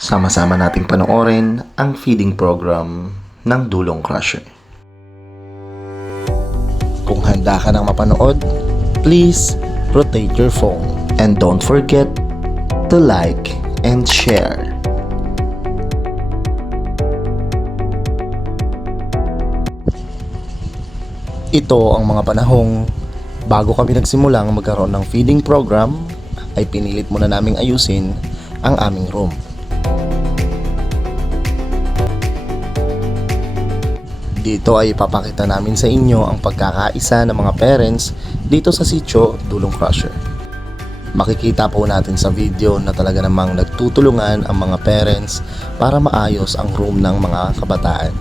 Sama-sama nating panoorin ang feeding program ng Dulong Crusher. Kung handa ka nang mapanood, please rotate your phone and don't forget to like and share. Ito ang mga panahong bago kami nagsimulang magkaroon ng feeding program ay pinilit muna naming ayusin ang aming room. Dito ay ipapakita namin sa inyo ang pagkakaisa ng mga parents dito sa sitio Dulong Crusher. Makikita po natin sa video na talaga namang nagtutulungan ang mga parents para maayos ang room ng mga kabataan.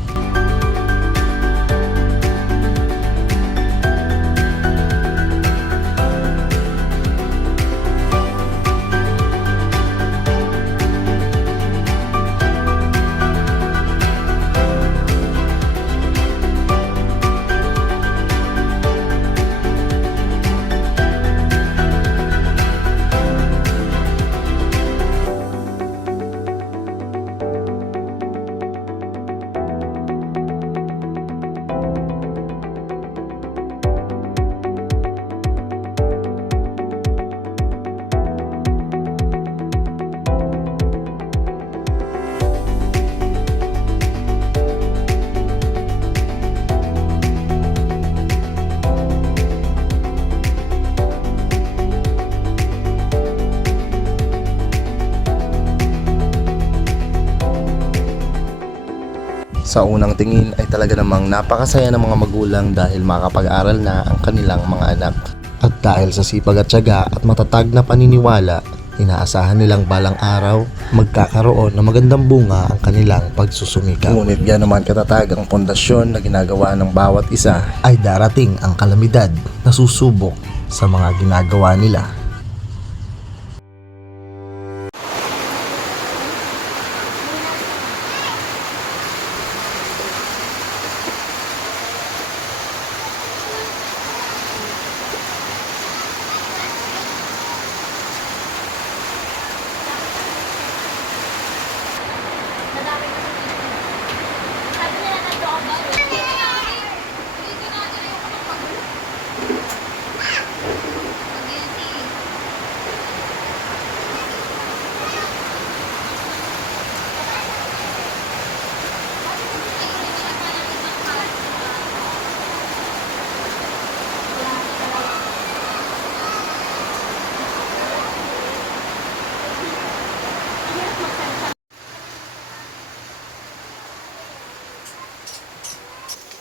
Sa unang tingin ay talaga namang napakasaya ng mga magulang dahil makakapag-aral na ang kanilang mga anak. At dahil sa sipag at tiyaga at matatag na paniniwala, inaasahan nilang balang araw magkakaroon ng magandang bunga ang kanilang pagsusumikap. Ngunit yan naman katatag ang pundasyon na ginagawa ng bawat isa ay darating ang kalamidad na susubok sa mga ginagawa nila.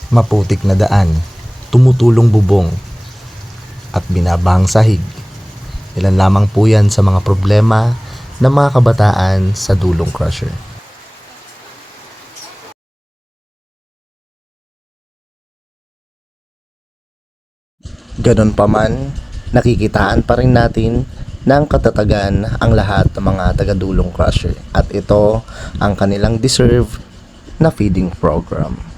Maputik na daan, tumutulong bubong, at binabahang sahig. Ilan lamang po yan sa mga problema ng mga kabataan sa Dulong Crusher. Ganon pa man, nakikitaan pa rin natin ng katatagan ang lahat ng mga taga-Dulong Crusher. At ito ang kanilang deserve na feeding program.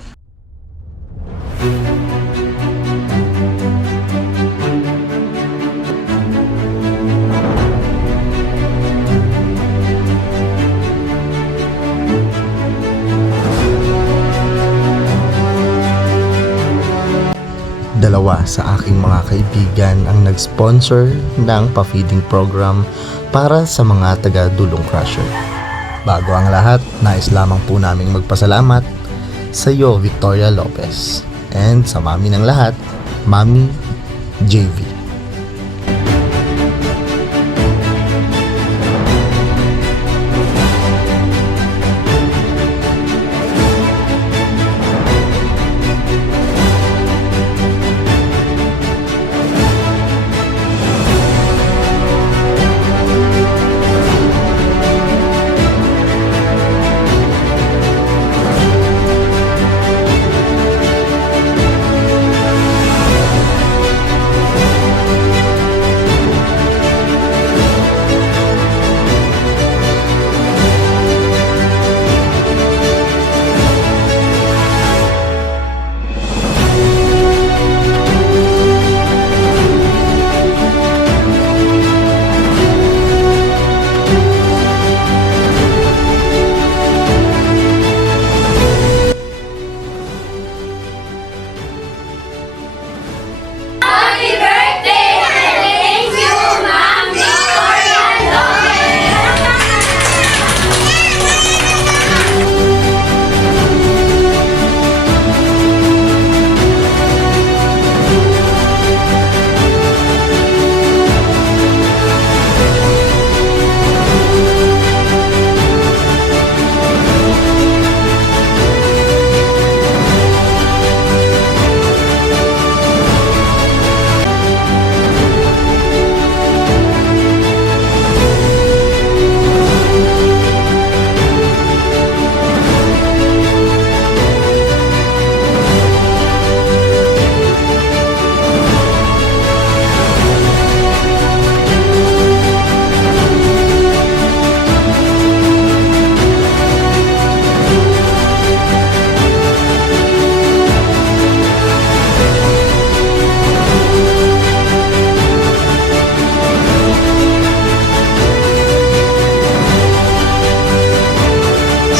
Dalawa sa aking mga kaibigan ang nag-sponsor ng pa-feeding program para sa mga taga-Dulong Crusher. Bago ang lahat, nais lamang po naming magpasalamat sa iyo, Victoria Lopez, and sa mami ng lahat, Mami JV.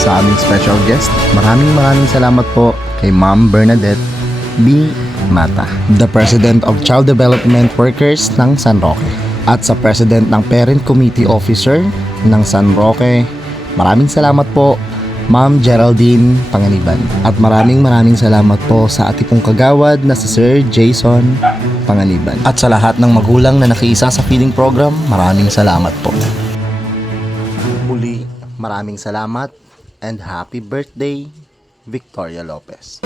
sa aming special guest. Maraming salamat po kay Ma'am Bernadette B. Mata, the President of Child Development Workers ng San Roque, at sa President ng Parent Committee Officer ng San Roque. Maraming salamat po, Ma'am Geraldine Panganiban. At maraming salamat po sa ating pong kagawad na si Sir Jason Panganiban. At sa lahat ng magulang na nakiisa sa feeding program, maraming salamat po. Muli, maraming salamat and happy birthday, Victoria Lopez.